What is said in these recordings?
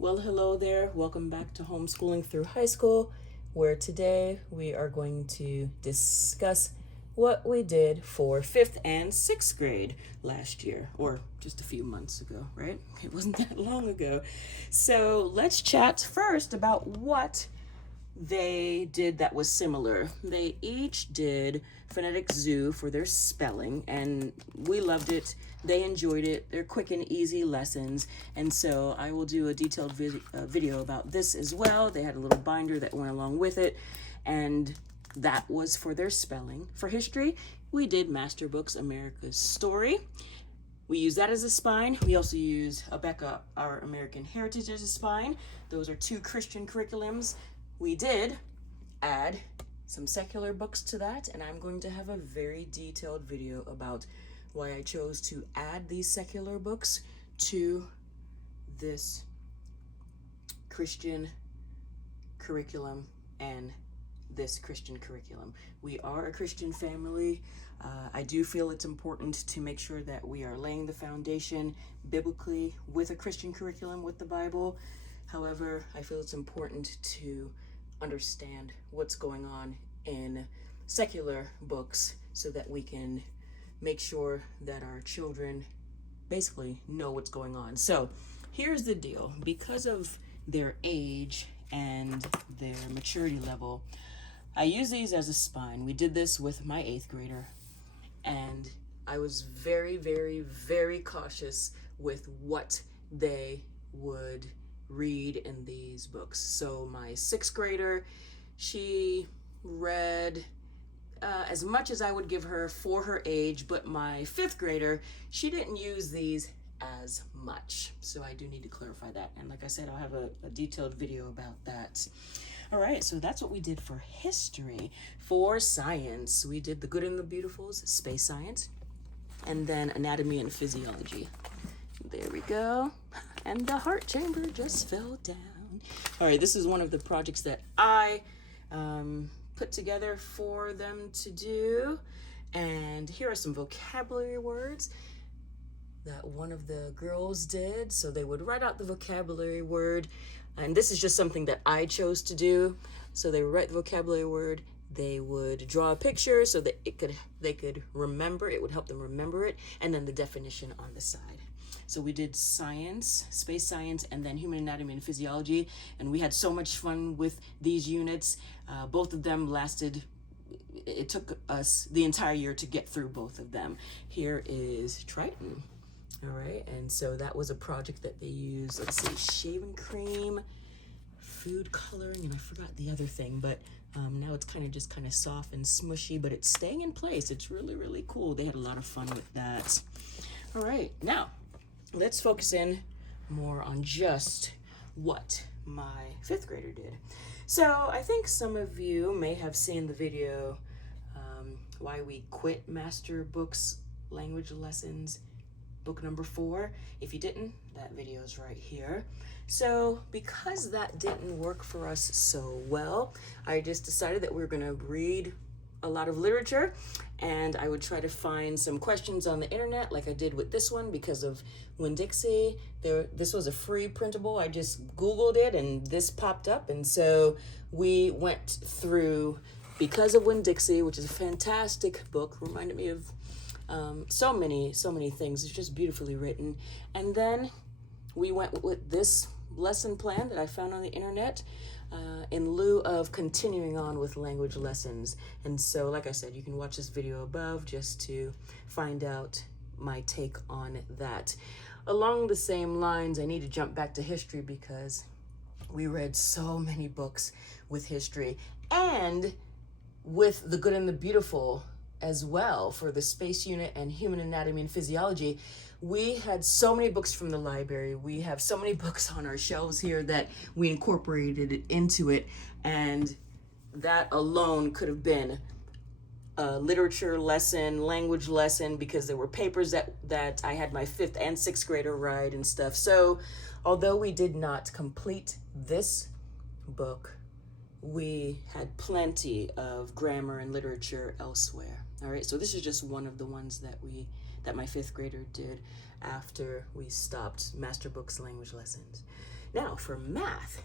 Well, hello there. Welcome back to Homeschooling Through High School, where today we are going to discuss what we did for 5th and 6th grade last year, or just a few months ago, right? It wasn't that long ago. So let's chat first about what they did that was similar. They each did Phonetic Zoo for their spelling, and we loved it. They enjoyed it. They're quick and easy lessons, and so I will do a detailed video about this as well. They had a little binder that went along with it, and that was for their spelling. For history, we did Master Books America's Story. We use that as a spine. We also use Abeka, Our American Heritage, as a spine. Those are two Christian curriculums. We did add some secular books to that, and I'm going to have a very detailed video about why I chose to add these secular books to this Christian curriculum and this Christian curriculum. We are a Christian family. I do feel it's important to make sure that we are laying the foundation biblically with a Christian curriculum with the Bible. However, I feel it's important to understand what's going on in secular books so that we can make sure that our children basically know what's going on. So here's the deal. Because of their age and their maturity level, I use these as a spine. We did this with my 8th grader, and I was very, very, very cautious with what they would read in these books. So my 6th grader, she read as much as I would give her for her age, but my 5th grader, she didn't use these as much. So I do need to clarify that. And like I said, I'll have a detailed video about that. All right, so that's what we did for history. For science, we did The Good and the Beautifuls, space science, and then anatomy and physiology. There we go. And the heart chamber just fell down. All right, this is one of the projects that I put together for them to do. And here are some vocabulary words that one of the girls did. So they would write out the vocabulary word. And this is just something that I chose to do. So they would write the vocabulary word. They would draw a picture so that they could remember. It would help them remember it. And then the definition on the side. So we did science, space science, and then human anatomy and physiology. And we had so much fun with these units. Both of them lasted, it took us the entire year to get through both of them. Here is Triton. All right, and so that was a project that they used, let's see, shaving cream, food coloring, and I forgot the other thing, but now it's kind of soft and smushy, but it's staying in place. It's really, really cool. They had a lot of fun with that. All right, now let's focus in more on just what my 5th grader did. So I think some of you may have seen the video, why we quit Master Books Language Lessons, book number 4. If you didn't, that video is right here. So because that didn't work for us so well, I just decided that we were going to read a lot of literature, and I would try to find some questions on the internet like I did with this one because of Winn-Dixie. This was a free printable. I just Googled it and this popped up, and so we went through Because of Winn-Dixie, which is a fantastic book, reminded me of so many things. It's just beautifully written. And then we went with this lesson plan that I found on the internet in lieu of continuing on with language lessons. And so, like I said, you can watch this video above just to find out my take on that. Along the same lines, I need to jump back to history because we read so many books with history and with The Good and the Beautiful as well for the space unit and human anatomy and physiology. We had so many books from the library. We have so many books on our shelves here that we incorporated it into it, and that alone could have been a literature lesson, language lesson, because there were papers that I had my 5th and 6th grader write and stuff. So although we did not complete this book, we had plenty of grammar and literature elsewhere. All right, so this is just one of the ones that my 5th grader did after we stopped Master Books Language Lessons. Now for math,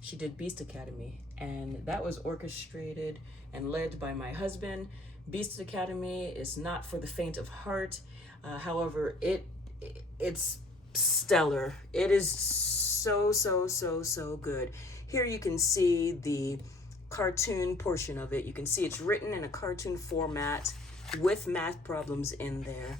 she did Beast Academy, and that was orchestrated and led by my husband. Beast Academy is not for the faint of heart. However, it's stellar. It is so good. Here you can see the cartoon portion of it. You can see it's written in a cartoon format with math problems in there.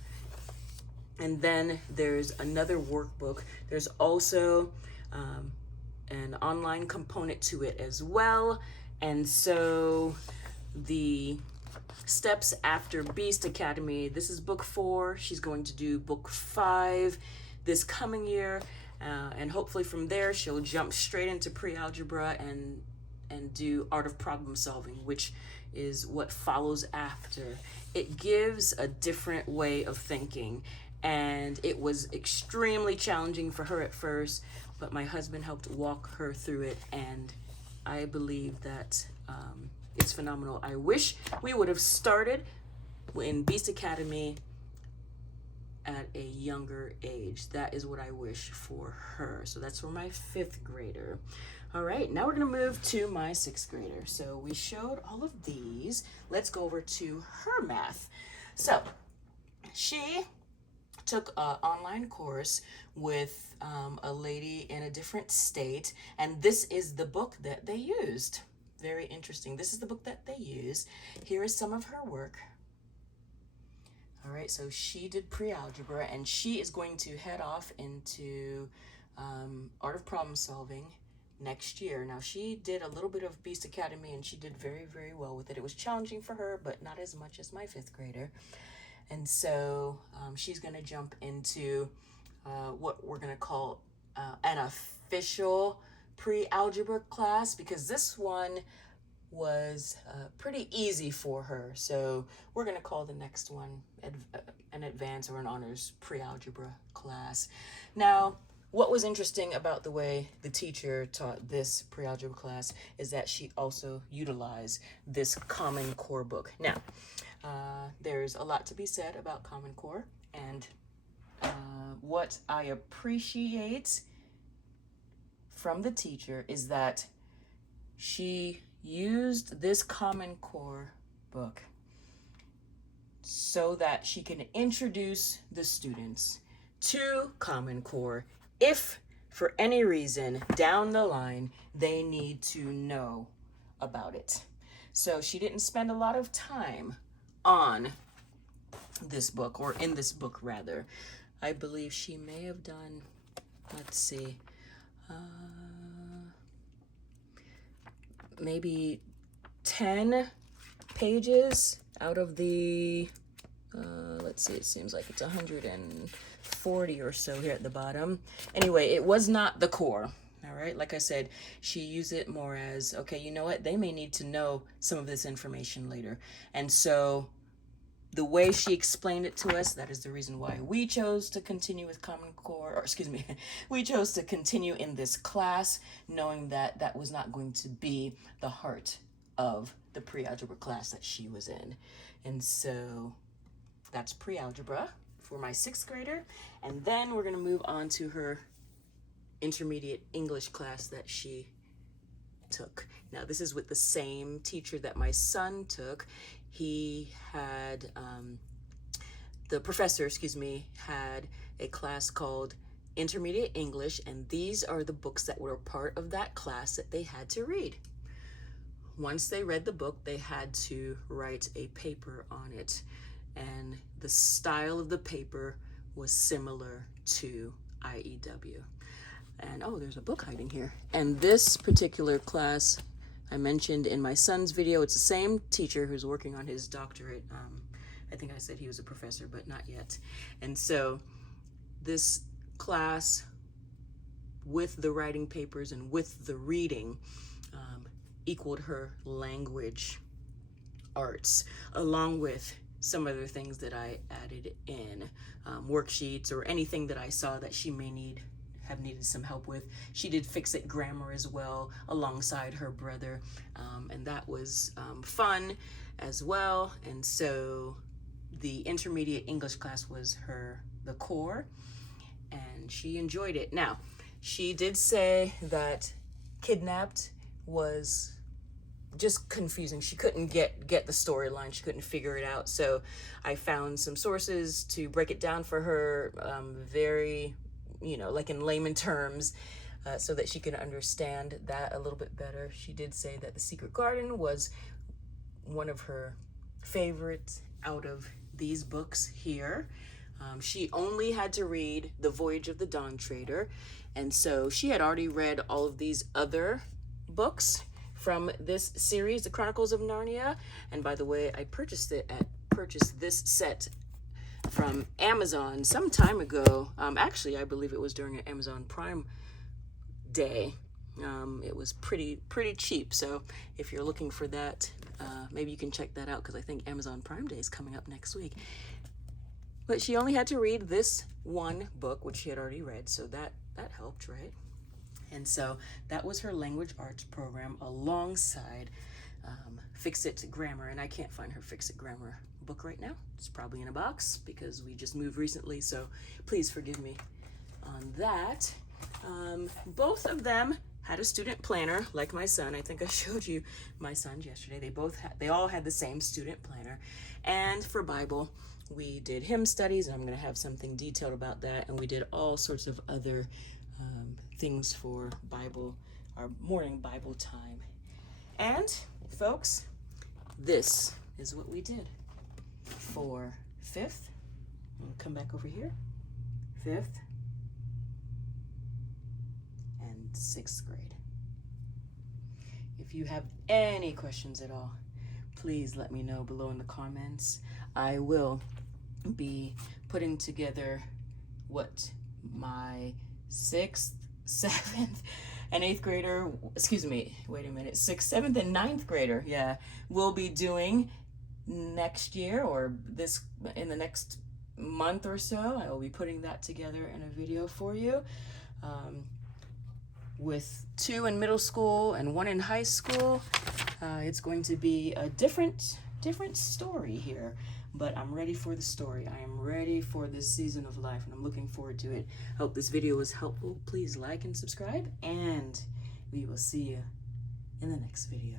And then there's another workbook. There's also an online component to it as well. And so the steps after Beast Academy, this is book 4. She's going to do book 5 this coming year. And hopefully from there, she'll jump straight into pre-algebra and do art of problem solving, which is what follows after. It gives a different way of thinking. And it was extremely challenging for her at first, but my husband helped walk her through it, and I believe that it's phenomenal. I wish we would have started in Beast Academy at a younger age. That is what I wish for her. So that's for my 5th grader. All right, now we're gonna move to my 6th grader. So we showed all of these. Let's go over to her math. So she took an online course with a lady in a different state, and this is the book that they used. Very interesting. This is the book that they used. Here is some of her work. All right, so she did pre-algebra, and she is going to head off into art of problem solving next year. Now, she did a little bit of Beast Academy, and she did very well with it. It was challenging for her, but not as much as my 5th grader. And so she's going to jump into what we're going to call an official pre-algebra class, because this one was pretty easy for her. So we're going to call the next one an advanced or an honors pre-algebra class. Now, what was interesting about the way the teacher taught this pre-algebra class is that she also utilized this Common Core book. Now, there's a lot to be said about Common Core, and what I appreciate from the teacher is that she used this Common Core book so that she can introduce the students to Common Core if for any reason down the line they need to know about it. So she didn't spend a lot of time on this book, or in this book rather. I believe she may have done, let's see, maybe 10 pages out of the, let's see, it seems like it's 140 or so here at the bottom. Anyway, it was not the core. All right, like I said, she used it more as, okay, you know what, they may need to know some of this information later. And so the way she explained it to us, that is the reason why we chose to continue with Common Core, or excuse me, we chose to continue in this class, knowing that that was not going to be the heart of the pre-algebra class that she was in. And so that's pre-algebra for my 6th grader. And then we're going to move on to her intermediate English class that she took. Now, this is with the same teacher that my son took. He had, the professor, had a class called Intermediate English, and these are the books that were part of that class that they had to read. Once they read the book, they had to write a paper on it, and the style of the paper was similar to IEW. And oh, there's a book hiding here. And this particular class I mentioned in my son's video, it's the same teacher who's working on his doctorate. I think I said he was a professor, but not yet. And so this class, with the writing papers and with the reading, equaled her language arts, along with some other things that I added in, worksheets or anything that I saw that she may have needed some help with. She did Fix-It Grammar as well alongside her brother, and that was fun as well. And so the intermediate English class was the core, and she enjoyed it. Now, She did say that kidnapped was just confusing. She couldn't get the storyline. She couldn't figure it out. So I found some sources to break it down for her, very, like in layman terms, so that she can understand that a little bit better. She did say that The Secret Garden was one of her favorites out of these books here. She only had to read The Voyage of the Dawn Treader, and so she had already read all of these other books from this series, The Chronicles of Narnia. And by the way, I purchased this set from Amazon some time ago. Actually, I believe it was during an Amazon Prime Day. It was pretty cheap. So if you're looking for that, maybe you can check that out, because I think Amazon Prime Day is coming up next week. But she only had to read this one book, which she had already read, so that helped, right? And so that was her language arts program alongside Fix-It Grammar. And I can't find her Fix-It Grammar book right now. It's probably in a box because we just moved recently, so please forgive me on that. Both of them had a student planner, like my son. I think I showed you my sons yesterday. They all had the same student planner. And for Bible, we did hymn studies, and I'm going to have something detailed about that. And we did all sorts of other things for Bible, our morning Bible time. And folks, this is what we did for 5th. I'll come back over here. 5th and 6th grade. If you have any questions at all, please let me know below in the comments. I will be putting together what my 6th, 7th, and 8th grader, excuse me, wait a minute, 6th, 7th, and 9th grader, will be doing next year, or in the next month or so. I will be putting that together in a video for you, with 2 in middle school and 1 in high school. It's going to be a different story here, but I'm ready for the story. I am ready for this season of life, and I'm looking forward to it. Hope this video was helpful. Please like and subscribe, and we will see you in the next video.